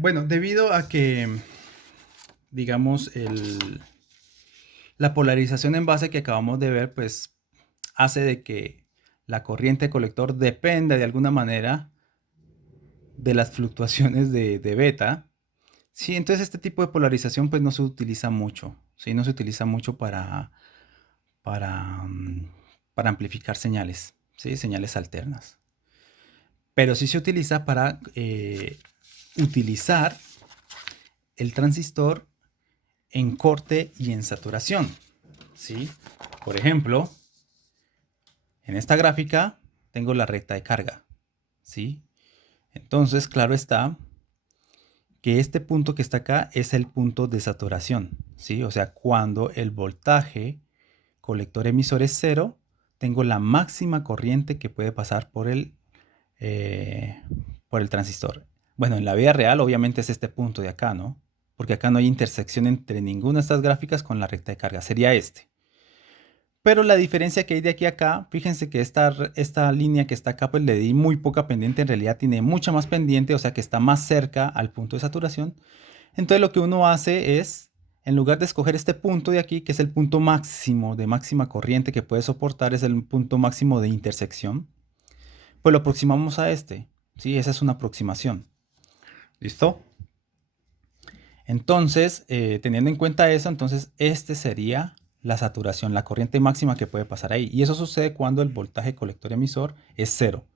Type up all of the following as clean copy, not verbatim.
Bueno, debido a que, digamos, la polarización en base que acabamos de ver, pues hace de que la corriente colector dependa de alguna manera de las fluctuaciones de beta. Sí, entonces este tipo de polarización pues no se utiliza mucho, ¿sí? No se utiliza mucho para, mm, para amplificar señales, ¿sí? Señales alternas. Pero sí se utiliza para utilizar el transistor en corte y en saturación, ¿sí? Por ejemplo, en esta gráfica tengo la recta de carga, ¿sí? Entonces, claro está que este punto que está acá es el punto de saturación, ¿sí? O sea, cuando el voltaje colector emisor es cero, tengo la máxima corriente que puede pasar eh, por el transistor. Bueno, en la vida real obviamente es este punto de acá, ¿no? Porque acá no hay intersección entre ninguna de estas gráficas con la recta de carga, sería este. Pero la diferencia que hay de aquí a acá, fíjense que esta línea que está acá, pues le di muy poca pendiente, en realidad tiene mucha más pendiente, o sea que está más cerca al punto de saturación. Entonces lo que uno hace es, en lugar de escoger este punto de aquí, que es el punto máximo de máxima corriente que puede soportar, es el punto máximo de intersección, pues lo aproximamos a este, ¿sí? Esa es una aproximación. ¿Listo? Entonces, teniendo en cuenta eso, entonces este sería la saturación, la corriente máxima que puede pasar ahí. Y eso sucede cuando el voltaje colector emisor es cero.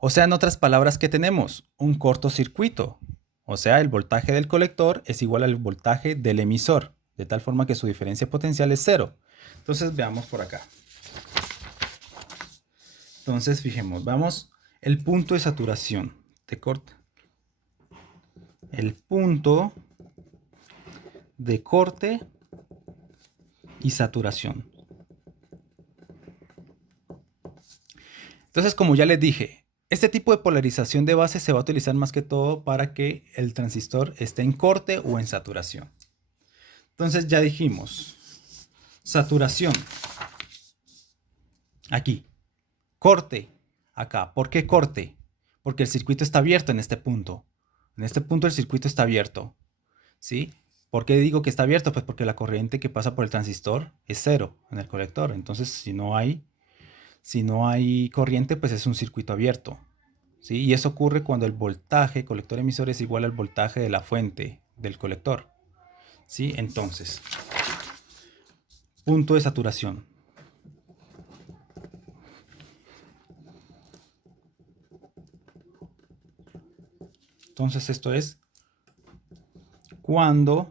O sea, en otras palabras, ¿qué tenemos? Un cortocircuito. O sea, el voltaje del colector es igual al voltaje del emisor, de tal forma que su diferencia potencial es cero. Entonces, veamos por acá. Entonces, fijemos, vamos, el punto de saturación de corte. El punto de corte y saturación. Entonces, como ya les dije, este tipo de polarización de base se va a utilizar más que todo para que el transistor esté en corte o en saturación. Entonces ya dijimos, saturación, aquí, corte, acá. ¿Por qué corte? Porque el circuito está abierto en este punto. En este punto el circuito está abierto, ¿sí? ¿Por qué digo que está abierto? Pues porque la corriente que pasa por el transistor es cero en el colector. Entonces, si no hay corriente, pues es un circuito abierto, ¿sí? Y eso ocurre cuando el voltaje colector emisor es igual al voltaje de la fuente del colector, ¿sí? Entonces, punto de saturación. Entonces esto es cuando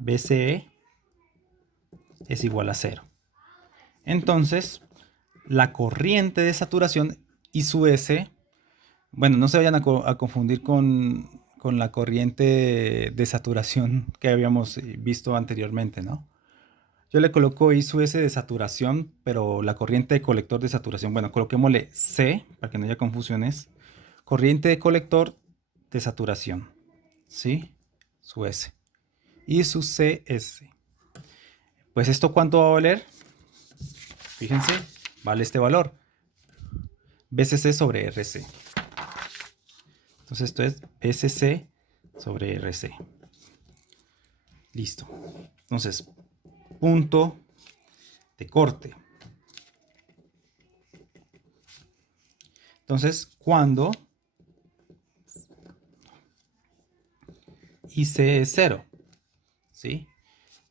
BCE es igual a cero. Entonces, la corriente de saturación y su S, bueno, no se vayan a confundir con la corriente de saturación que habíamos visto anteriormente, ¿no? Yo le coloco I sub S de saturación, pero la corriente de colector de saturación, bueno, coloquémosle C para que no haya confusiones. Corriente de colector de saturación, ¿sí? Su S. Y su CS. Pues esto, ¿cuánto va a valer? Fíjense, vale este valor. BCC sobre RC. Entonces esto es BCC sobre RC. Listo. Entonces, punto de corte. Entonces, cuando IC es cero, ¿sí?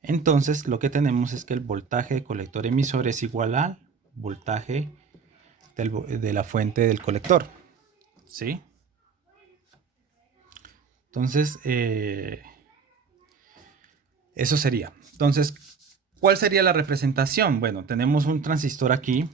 Entonces, lo que tenemos es que el voltaje de colector emisor es igual al voltaje de la fuente del colector, ¿sí? Entonces, eso sería. Entonces, ¿cuál sería la representación? Bueno, tenemos un transistor aquí.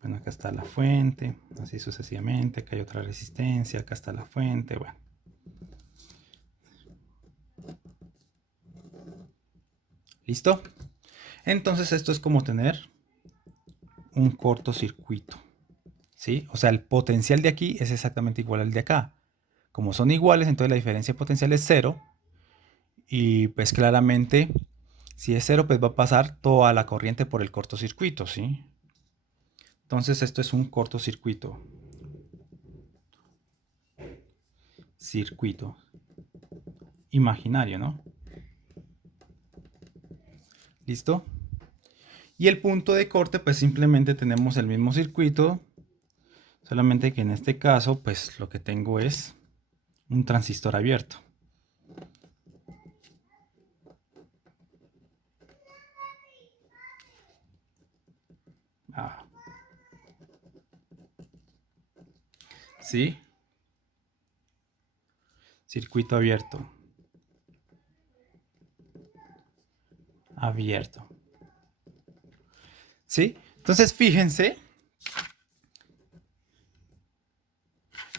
Bueno, acá está la fuente, así sucesivamente. Acá hay otra resistencia, acá está la fuente, bueno. ¿Listo? Entonces esto es como tener un cortocircuito, ¿sí? O sea, el potencial de aquí es exactamente igual al de acá. Como son iguales, entonces la diferencia potencial es cero. Y pues claramente, si es cero, pues va a pasar toda la corriente por el cortocircuito, ¿sí? Entonces esto es un cortocircuito. Circuito imaginario, ¿no? ¿Listo? Y el punto de corte, pues simplemente tenemos el mismo circuito, solamente que en este caso, pues lo que tengo es un transistor abierto. Ah. ¿Sí? Circuito abierto. Abierto. ¿Sí? Entonces fíjense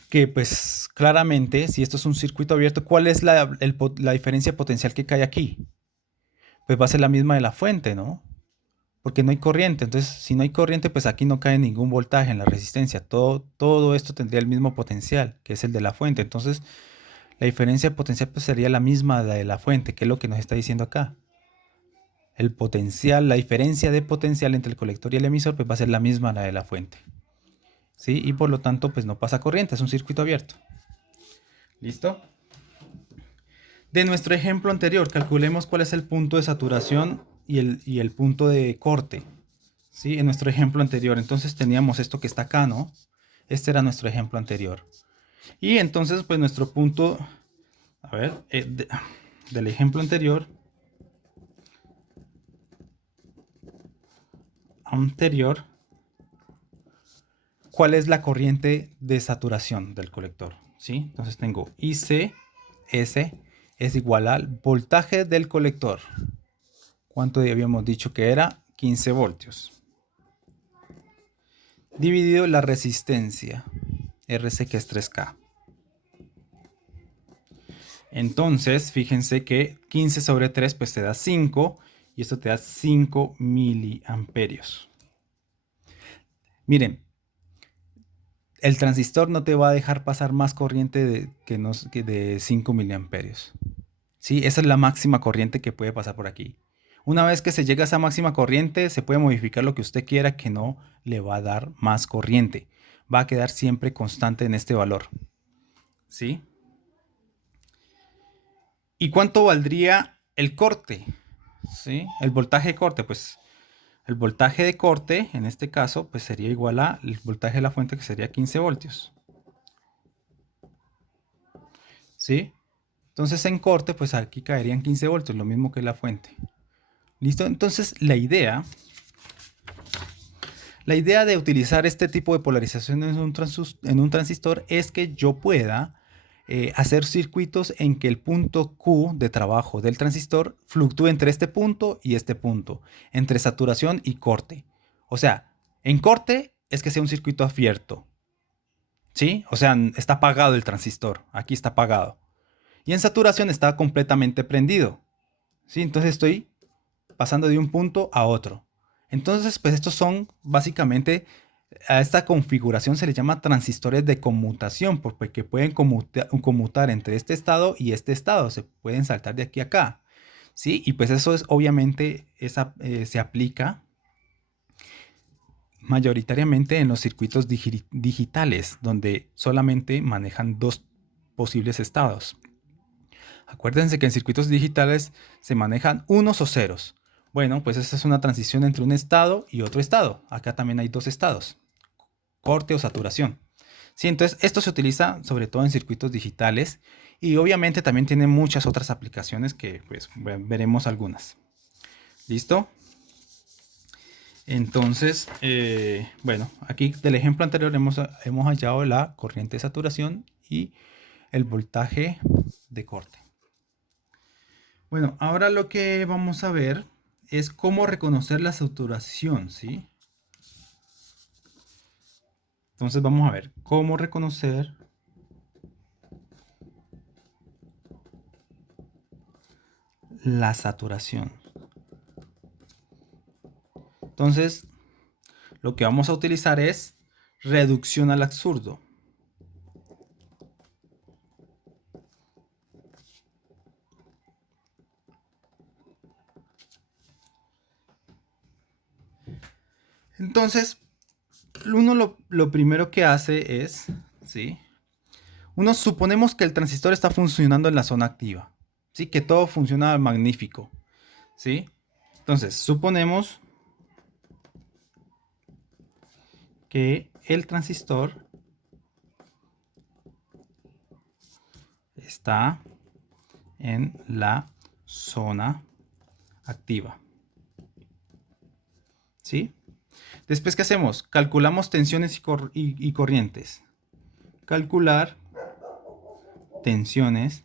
que pues claramente si esto es un circuito abierto, ¿cuál es la diferencia potencial que cae aquí? Pues va a ser la misma de la fuente, ¿no? Porque no hay corriente. Entonces, si no hay corriente, pues aquí no cae ningún voltaje en la resistencia. Todo esto tendría el mismo potencial, que es el de la fuente. Entonces, la diferencia potencial pues, sería la misma de la fuente, que es lo que nos está diciendo acá. El potencial, la diferencia de potencial entre el colector y el emisor pues, va a ser la misma a la de la fuente. ¿Sí? Y por lo tanto, pues no pasa corriente, es un circuito abierto. ¿Listo? De nuestro ejemplo anterior, calculemos cuál es el punto de saturación y el punto de corte. ¿Sí? En nuestro ejemplo anterior, entonces teníamos esto que está acá, ¿no? Este era nuestro ejemplo anterior. Y entonces, pues nuestro punto, a ver, del ejemplo anterior, ¿cuál es la corriente de saturación del colector? ¿Sí? Entonces tengo IC, S, es igual al voltaje del colector. ¿Cuánto habíamos dicho que era? 15 voltios. Dividido la resistencia, RC, que es 3K. Entonces, fíjense que 15 sobre 3 pues te da 5 y esto te da 5 miliamperios. Miren, el transistor no te va a dejar pasar más corriente que de 5 miliamperios. ¿Sí? Esa es la máxima corriente que puede pasar por aquí. Una vez que se llega a esa máxima corriente, se puede modificar lo que usted quiera, que no le va a dar más corriente. Va a quedar siempre constante en este valor. ¿Sí? ¿Y cuánto valdría el corte? ¿Sí? El voltaje de corte, pues el voltaje de corte, en este caso, pues sería igual al voltaje de la fuente, que sería 15 voltios. ¿Sí? Entonces en corte, pues aquí caerían 15 voltios, lo mismo que la fuente. ¿Listo? Entonces la idea de utilizar este tipo de polarización en un transistor es que yo pueda hacer circuitos en que el punto Q de trabajo del transistor fluctúe entre este punto y este punto, entre saturación y corte. O sea, en corte es que sea un circuito abierto, ¿sí? O sea, está apagado el transistor, aquí está apagado. Y en saturación está completamente prendido, ¿sí? Entonces estoy pasando de un punto a otro. Entonces, pues estos son básicamente, a esta configuración se le llama transistores de conmutación, porque pueden conmutar entre este estado y este estado, se pueden saltar de aquí a acá. ¿Sí? Y pues eso es obviamente, se aplica mayoritariamente en los circuitos digitales, donde solamente manejan dos posibles estados. Acuérdense que en circuitos digitales se manejan unos o ceros. Bueno, pues esta es una transición entre un estado y otro estado. Acá también hay dos estados, corte o saturación. Sí, entonces esto se utiliza sobre todo en circuitos digitales y obviamente también tiene muchas otras aplicaciones que pues veremos algunas. ¿Listo? Entonces, bueno, aquí del ejemplo anterior hemos hallado la corriente de saturación y el voltaje de corte. Bueno, ahora lo que vamos a ver es cómo reconocer la saturación, ¿sí? Entonces vamos a ver cómo reconocer la saturación. Entonces, lo que vamos a utilizar es reducción al absurdo. Entonces, uno lo primero que hace es, ¿sí? Uno suponemos que el transistor está funcionando en la zona activa, ¿sí? Que todo funciona magnífico, ¿sí? Entonces, suponemos que el transistor está en la zona activa, ¿sí? Después, ¿qué hacemos? Calculamos tensiones y corrientes. Calcular tensiones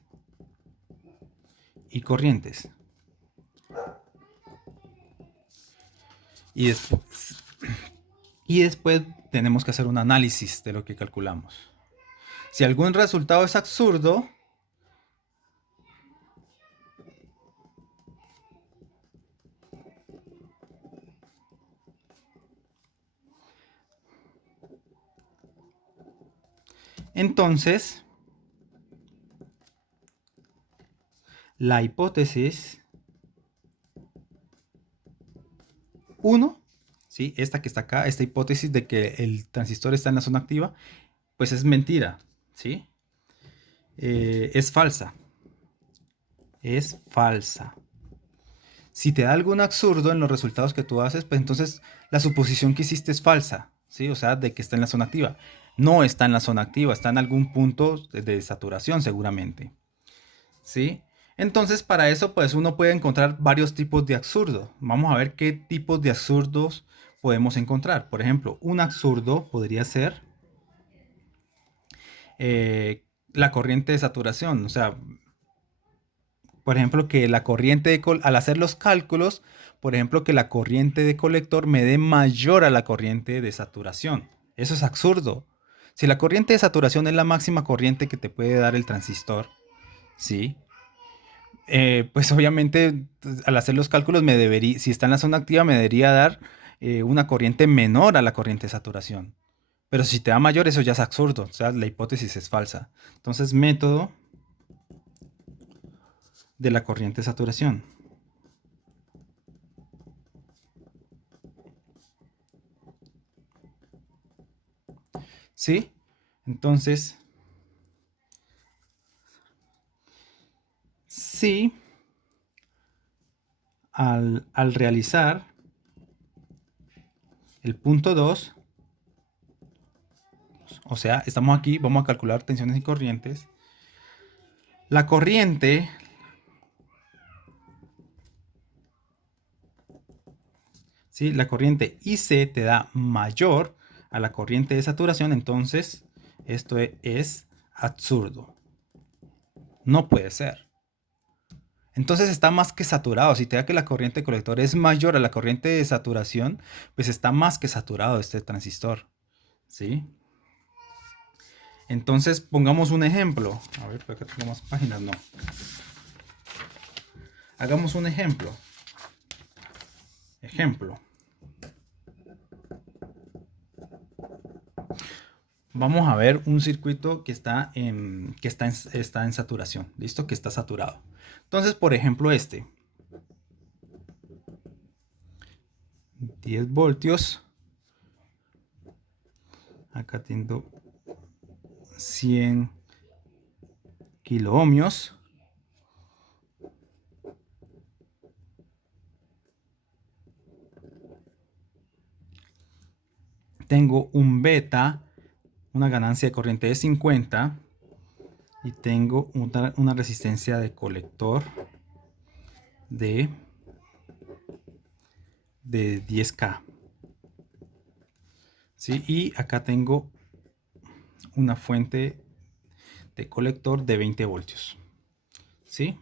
y corrientes. Y después tenemos que hacer un análisis de lo que calculamos. Si algún resultado es absurdo, entonces la hipótesis 1, ¿sí? Esta que está acá, esta hipótesis de que el transistor está en la zona activa, pues es mentira, ¿sí? Es falsa. Es falsa. Si te da algún absurdo en los resultados que tú haces, pues entonces la suposición que hiciste es falsa, ¿sí? O sea, de que está en la zona activa. No está en la zona activa, está en algún punto de saturación seguramente, ¿sí? Entonces, para eso, pues uno puede encontrar varios tipos de absurdo. Vamos a ver qué tipos de absurdos podemos encontrar. Por ejemplo, un absurdo podría ser la corriente de saturación. O sea, por ejemplo, que la corriente al hacer los cálculos, por ejemplo, que la corriente de colector me dé mayor a la corriente de saturación. Eso es absurdo. Si la corriente de saturación es la máxima corriente que te puede dar el transistor, ¿sí? Pues obviamente al hacer los cálculos si está en la zona activa me debería dar una corriente menor a la corriente de saturación. Pero si te da mayor, eso ya es absurdo. O sea, la hipótesis es falsa. Entonces, método de la corriente de saturación. ¿Sí? Entonces, sí, al realizar el punto 2, o sea, estamos aquí, vamos a calcular tensiones y corrientes. La corriente, ¿sí? La corriente IC te da mayor a la corriente de saturación, entonces esto es absurdo. No puede ser. Entonces está más que saturado. Si te da que la corriente de colector es mayor a la corriente de saturación, pues está más que saturado este transistor, ¿sí? Entonces pongamos un ejemplo. A ver, por acá tengo más páginas, no. Hagamos un ejemplo. Ejemplo. Vamos a ver un circuito que está en saturación. ¿Listo? Que está saturado. Entonces, por ejemplo, 10 voltios. Acá tengo 100 kiloohmios. Tengo un beta, una ganancia de corriente de 50 y tengo una resistencia de colector de 10K. ¿Sí? Y acá tengo una fuente de colector de 20 voltios. ¿Sí?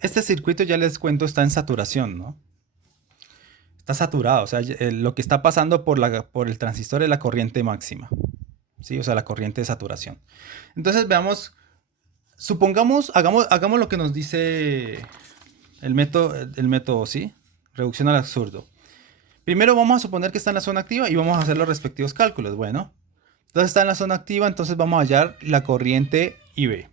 Este circuito, ya les cuento, está en saturación, ¿no? Está saturado, o sea, lo que está pasando por el transistor es la corriente máxima, ¿sí? O sea, la corriente de saturación. Entonces, veamos, supongamos, hagamos lo que nos dice el método, ¿sí? Reducción al absurdo. Primero vamos a suponer que está en la zona activa y vamos a hacer los respectivos cálculos. Bueno, entonces está en la zona activa, entonces vamos a hallar la corriente IB.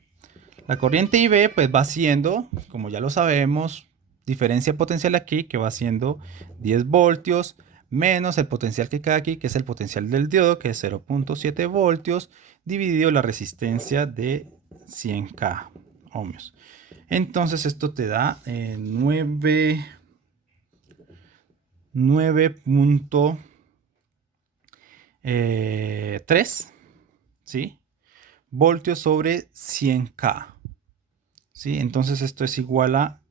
La corriente IB pues va siendo, como ya lo sabemos, diferencia potencial aquí que va siendo 10 voltios menos el potencial que cae aquí, que es el potencial del diodo, que es 0.7 voltios, dividido la resistencia de 100K ohmios. Entonces esto te da 9.3, ¿sí? Voltios sobre 100K. ¿Sí? Entonces esto es igual a,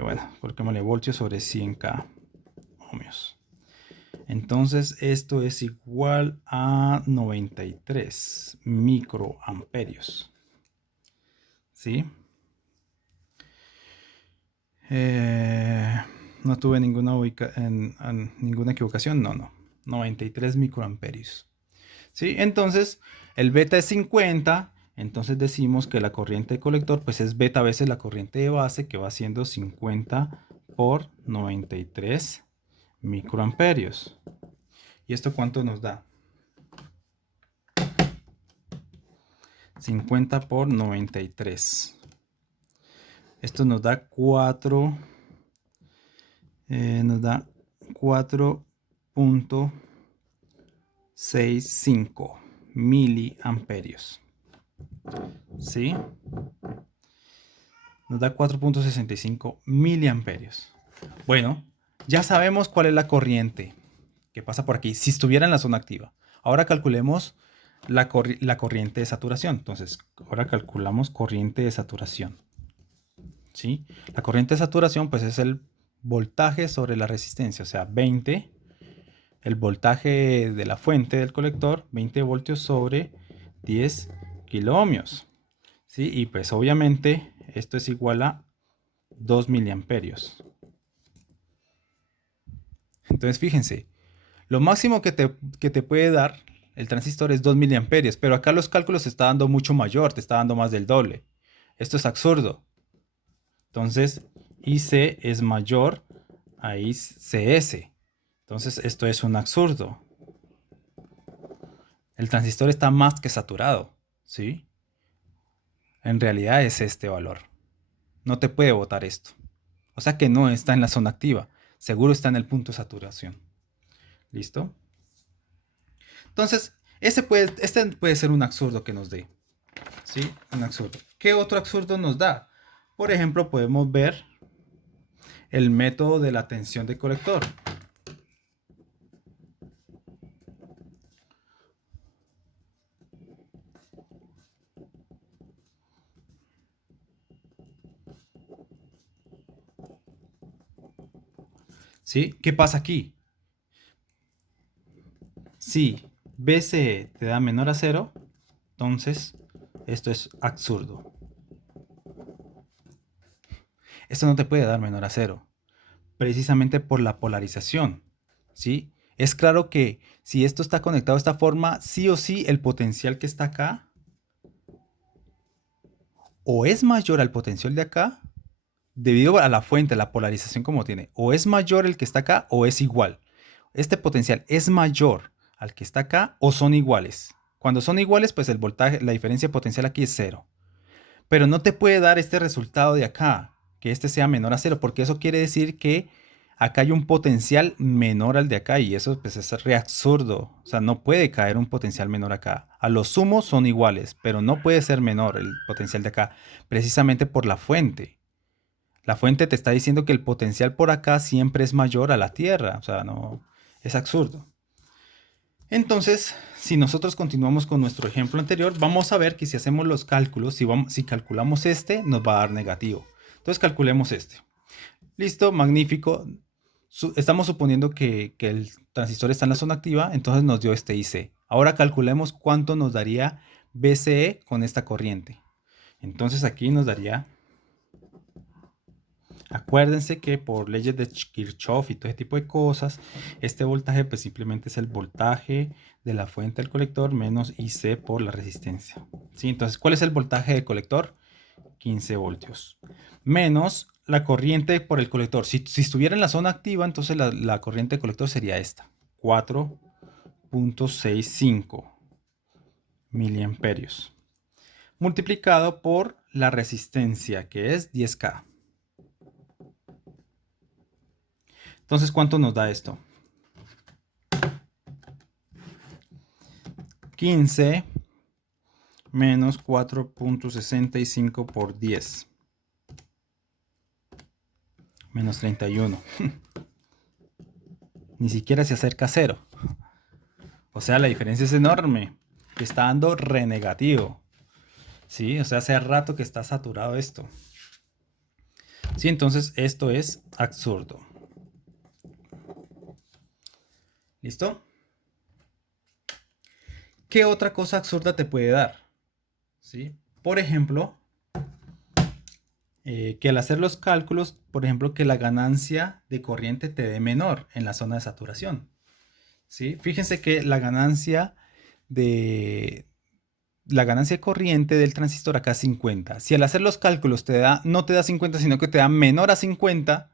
bueno, coloquémosle voltios sobre 100K ohmios. Entonces esto es igual a 93 microamperios. ¿Sí? No tuve ninguna equivocación. No. 93 microamperios. ¿Sí? Entonces el beta es 50. Entonces decimos que la corriente de colector pues es beta veces la corriente de base, que va siendo 50 por 93 microamperios. ¿Y esto cuánto nos da? 50 por 93. Esto nos da 4.65 miliamperios. ¿Sí? Nos da 4.65 miliamperios. Bueno, ya sabemos cuál es la corriente que pasa por aquí si estuviera en la zona activa. Ahora calculemos la corriente de saturación. Entonces, ahora calculamos corriente de saturación. ¿Sí? La corriente de saturación pues es el voltaje sobre la resistencia, o sea, 20, el voltaje de la fuente del colector, 20 voltios sobre 10 kiloohmios. ¿Sí? Y pues obviamente esto es igual a 2 miliamperios. Entonces fíjense, lo máximo que te puede dar el transistor es 2 miliamperios, pero acá los cálculos te está dando mucho mayor, te está dando más del doble. Esto es absurdo. Entonces, IC es mayor a ICS. Entonces, esto es un absurdo. El transistor está más que saturado, ¿sí? En realidad es este valor. No te puede botar esto. O sea que no está en la zona activa. Seguro está en el punto de saturación. ¿Listo? Entonces, este puede ser un absurdo que nos dé. ¿Sí? Un absurdo. ¿Qué otro absurdo nos da? Por ejemplo, podemos ver el método de la tensión de colector. ¿Sí? ¿Qué pasa aquí? Si BCE te da menor a 0, entonces esto es absurdo. Esto no te puede dar menor a 0, precisamente por la polarización. ¿Sí? Es claro que si esto está conectado de esta forma, sí o sí el potencial que está acá o es mayor al potencial de acá, debido a la fuente, la polarización como tiene, o es mayor el que está acá o es igual. Este potencial es mayor al que está acá o son iguales. Cuando son iguales, pues el voltaje, la diferencia potencial aquí es 0. Pero no te puede dar este resultado de acá, que este sea menor a 0, porque eso quiere decir que acá hay un potencial menor al de acá y eso pues es re absurdo. O sea, no puede caer un potencial menor acá. A lo sumo son iguales, pero no puede ser menor el potencial de acá, precisamente por la fuente. La fuente te está diciendo que el potencial por acá siempre es mayor a la Tierra. O sea, no, es absurdo. Entonces, si nosotros continuamos con nuestro ejemplo anterior, vamos a ver que si hacemos los cálculos, si calculamos este, nos va a dar negativo. Entonces calculemos este. Listo, magnífico. Estamos suponiendo que el transistor está en la zona activa, entonces nos dio este IC. Ahora calculemos cuánto nos daría BCE con esta corriente. Entonces aquí nos daría... Acuérdense que por leyes de Kirchhoff y todo ese tipo de cosas, este voltaje pues simplemente es el voltaje de la fuente del colector menos IC por la resistencia. ¿Sí? Entonces, ¿cuál es el voltaje del colector? 15 voltios. Menos la corriente por el colector. Si estuviera en la zona activa, entonces la corriente del colector sería esta. 4.65 miliamperios. Multiplicado por la resistencia, que es 10K. Entonces, ¿cuánto nos da esto? 15 menos 4.65 por 10. Menos 31. Ni siquiera se acerca a 0. O sea, la diferencia es enorme. Que está dando re negativo. ¿Sí? O sea, hace rato que está saturado esto. Sí, entonces esto es absurdo. ¿Listo? ¿Qué otra cosa absurda te puede dar? ¿Sí? Por ejemplo, que al hacer los cálculos, por ejemplo, que la ganancia de corriente te dé menor en la zona de saturación. ¿Sí? Fíjense que la ganancia de corriente del transistor acá es 50. Si al hacer los cálculos no te da 50, sino que te da menor a 50,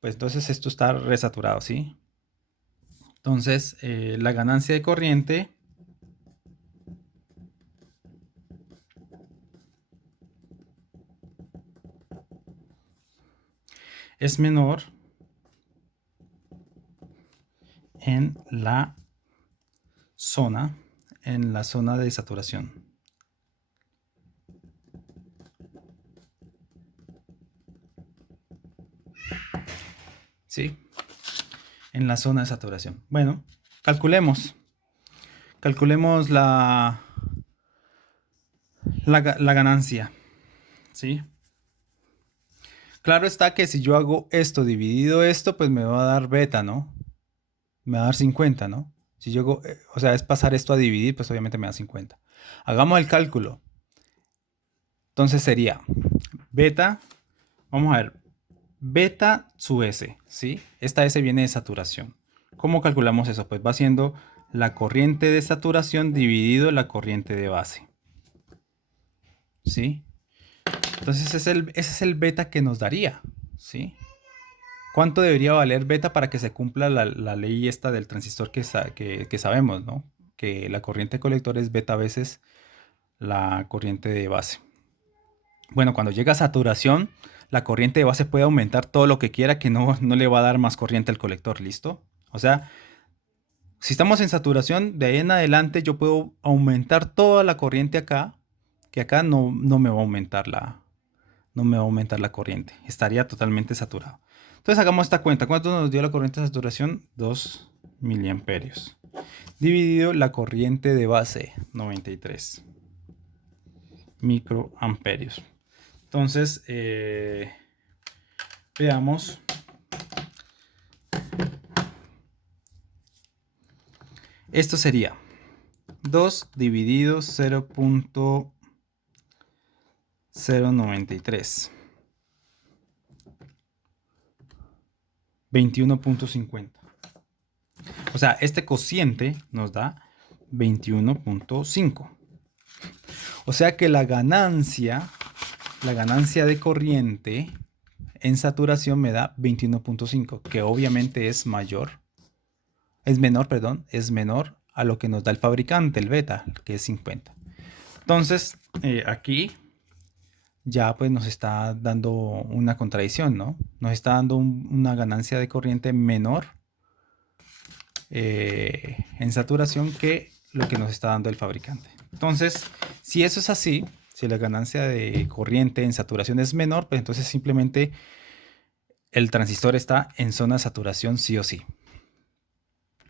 pues entonces esto está resaturado, ¿sí? Entonces, la ganancia de corriente es menor en la zona de saturación. ¿Sí? En la zona de saturación. Bueno, calculemos. Calculemos la ganancia. ¿Sí? Claro está que si yo hago esto dividido esto, pues me va a dar beta, ¿no? Me va a dar 50, ¿no? Si yo hago, o sea, es pasar esto a dividir, pues obviamente me da 50. Hagamos el cálculo. Entonces sería beta, vamos a ver, beta su S, ¿sí? Esta S viene de saturación. ¿Cómo calculamos eso? Pues va siendo la corriente de saturación dividido la corriente de base. ¿Sí? Entonces ese es el beta que nos daría, ¿sí? ¿Cuánto debería valer beta para que se cumpla la ley esta del transistor que sabemos, ¿no? Que la corriente colector es beta veces la corriente de base. Bueno, cuando llega a saturación, la corriente de base puede aumentar todo lo que quiera, que no le va a dar más corriente al colector, ¿listo? O sea, si estamos en saturación, de ahí en adelante yo puedo aumentar toda la corriente acá, que acá no me va a aumentar la corriente. Estaría totalmente saturado. Entonces hagamos esta cuenta. ¿Cuánto nos dio la corriente de saturación? 2 miliamperios. Dividido la corriente de base, 93 microamperios. Entonces, veamos. Esto sería 2 dividido 0.093. 21.50. O sea, este cociente nos da 21.5. O sea que la ganancia de corriente en saturación me da 21.5, que obviamente es menor a lo que nos da el fabricante, el beta, que es 50. Entonces, aquí ya pues nos está dando una contradicción, ¿no? Nos está dando una ganancia de corriente menor en saturación que lo que nos está dando el fabricante. Entonces, si eso es así, si la ganancia de corriente en saturación es menor, pues entonces simplemente el transistor está en zona de saturación sí o sí.